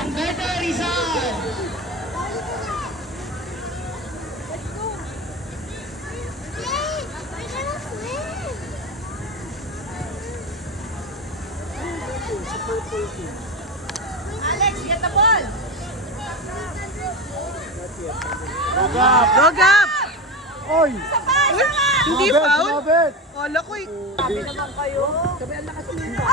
Alberto Rizal. Alex, get the ball! Gogap! Oy! Hindi Sumabit, foul? sumabit. Kala ko eh. Sabi naman kayo. Sabi ang lakas nito.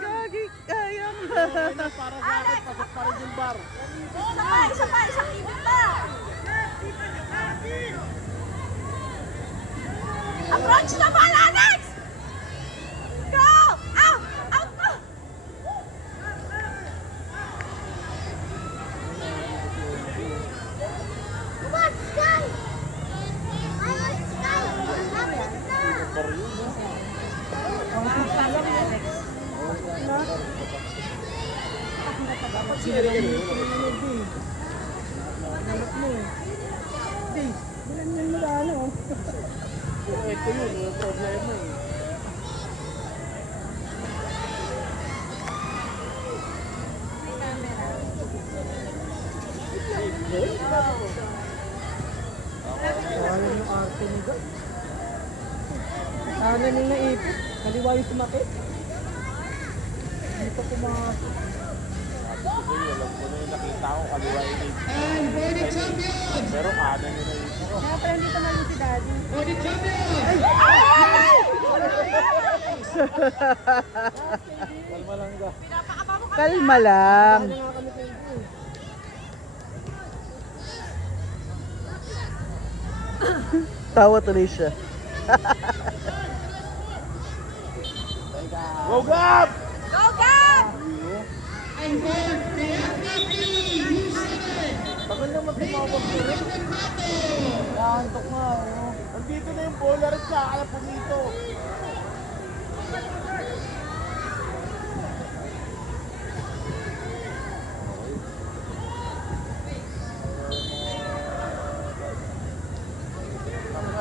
Gagi, kaya mo. Para sa akin, pasok pa rin yung bar. Isa pa, isang ibig pa. Approach the ball, Alex! Go! Out! Out! Out! Come on, Sky! I want Sky! Lapit na! Ito yun, yung problema eh. Sayang yung arte ni God. Sana nung naipit, kaliwa yung sumakit. Dito pumasok. Alam ko na yung nakita ko, kaliwa yung And for the champions. pero kanan yung naisip ko. Kaya pala dito naman si Daddy. For the champions. Kalma lang ka. Pinapakaba mo Kalma lang. Sana nga kami tempo eh. Tawa tuloy siya. Go Gab! Go, Gab! And for the FPP, U7. Tagal naman tumawag ko rin. Naantok nga. Oh. Nandito na yung bowler sa kaya po dito.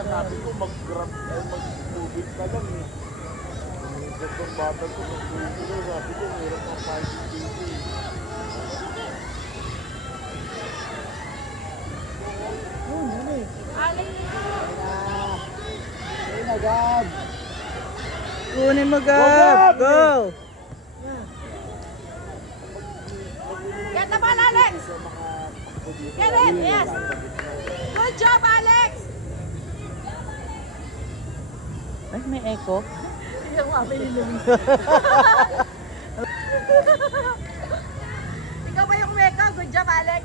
Sabi ko mag-grab, mag-tubig ka lang eh. Gantong bata ko, mag-tubig ko. Sabi ko, meron pang 5 dito eh. Alex, Ayun na, God. Kunin mo, Gab. Go! get the ball, Alex! Get it, yes! Good job, Alex! Ay, may echo. Tingnan mo, abay ni Luis. Ikaw ba yung meka? Good job, Alex!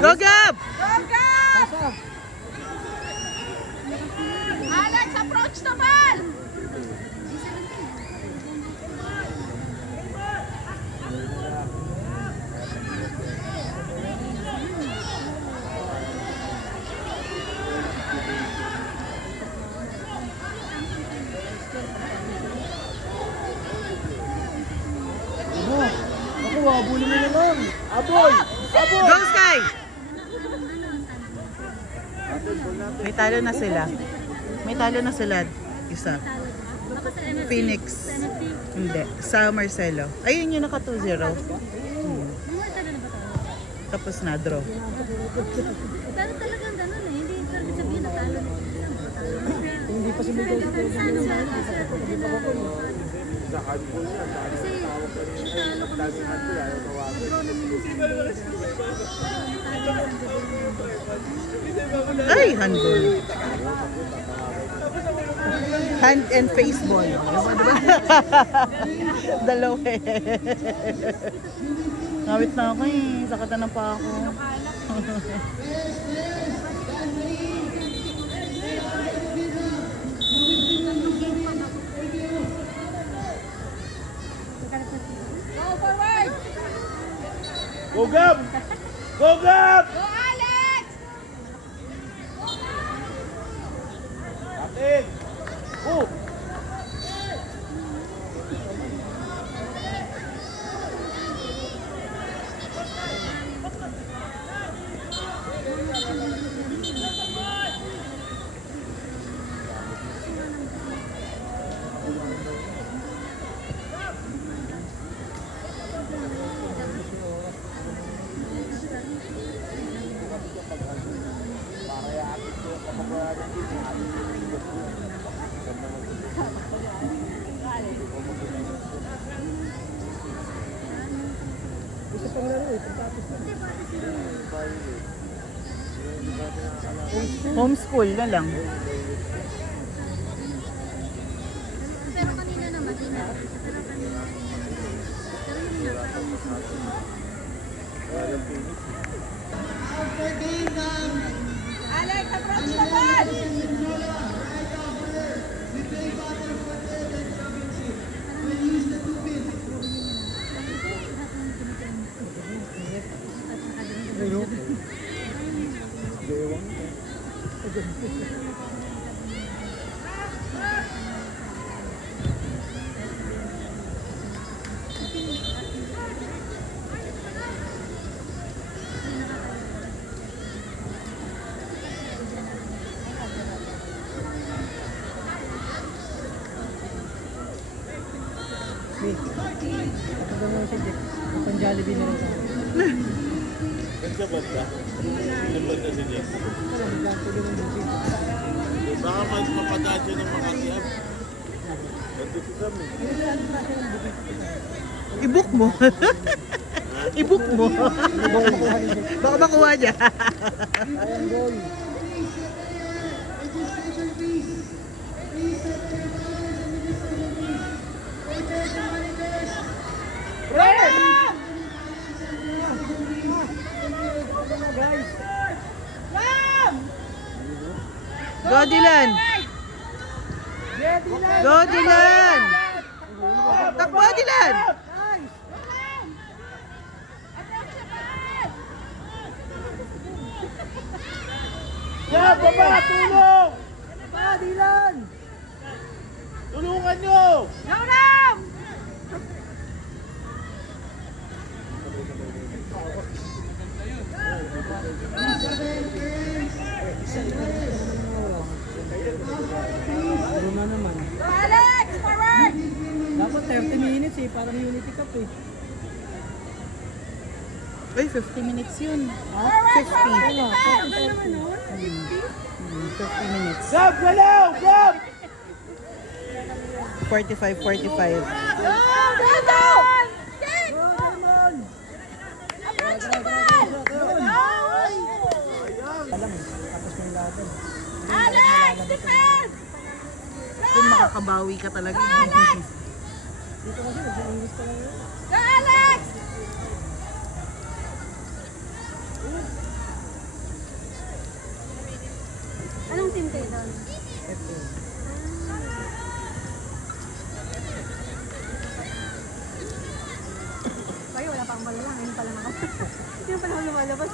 Go, Gab! Go, Gab! Alex, approach the ball! Ako, wabulin mo na lang. Aboy! Aboy! Go, Sky! May talo na sila. May talo na sila. Isa. Phoenix. Hindi. Sa Marcelo. Ayun yung naka 2-0. Tapos na, draw. Pero talagang ganun eh, hindi talaga sabihin na talo. Hindi pa sumigay sa Sana Sa handball yan, kasi talo ko na sa draw namin yung Sunday. Ay, handball. Hand and face ball. Diba? Dalawa eh. Ngawit na ako eh. Sakatan na pa ako. Homeschool na lang. Pero kanina naman, pero kanina. Pero yun nga, parang For game Alex, approach the ball! we play battle for third and championship. We'll use the 2 pins. Ayun. Ito mo si Jack. Pang Jollibee na rin. Saan sa banda? Saan banda si Jeff? Baka mas mapadasyo ng mga tiyap. Nandito kami. I-book mo. I-book mo. Baka makuha niya. Ayan, goal. Registration fees. Please set your dollars and registration fees. Waiters and managers. Guys. Go, Dylan. Go, Dylan. Takbo, Dylan. Yeah, baba! Tulong! Ba, Dylan! Tulungan nyo! Go now! Ano na naman. Go Alex, forward! Dapat 30 minutes eh, parang Unity Cup eh. Ay, 50 minutes yun. Forward, 50. forward! Ano, Defense! 50 minutes. Gab! Galaw! Gab! 45, 45. Go! Go! Go! Kick! Approach the ball! Go! Alam eh, tapos na yung laban. Alex, defense! Kung makakabawi ka talaga. Alex! Dito kasi, sa English pa lang yun. Go Alex! Anong team kayo doon? Kayo, wala pa akong bala lang. Ngayon pa lang ako. Hindi pa lang ako lumalabas.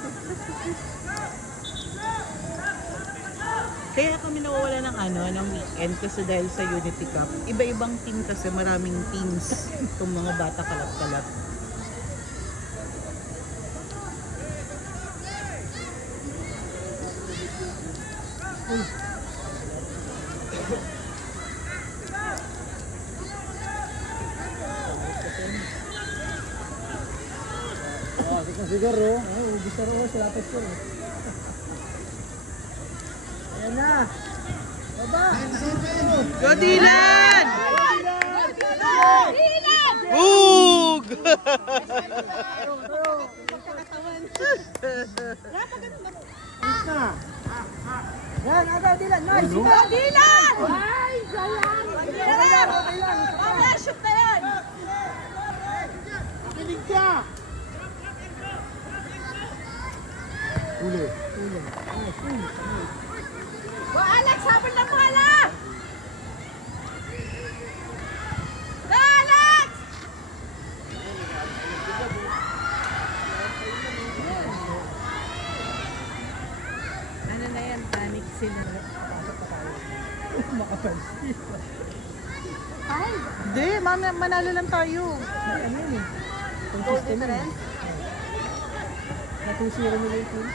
Kaya kami nawawala ng ng weekend kasi dahil sa Unity Cup. Iba-ibang team kasi, maraming teams. Itong mga bata kalap-kalap. Oh, tignan siguro. Ay, ubus na rin sila ko. Ayan na. Baba. Go, Dylan! Dylan! Bug! Yan, aga Dylan. Nice. Go Dylan! Ay, sayang! Dylan! Mamaya, shoot na yan! Kinig ka! Uli. Go Alex, habol na bola! Go Alex! Ano na yan, panic sila. Makapansin. Hindi, manalo lang tayo. Ano yun eh. Consistent yun. Na 2-0 nila yung team.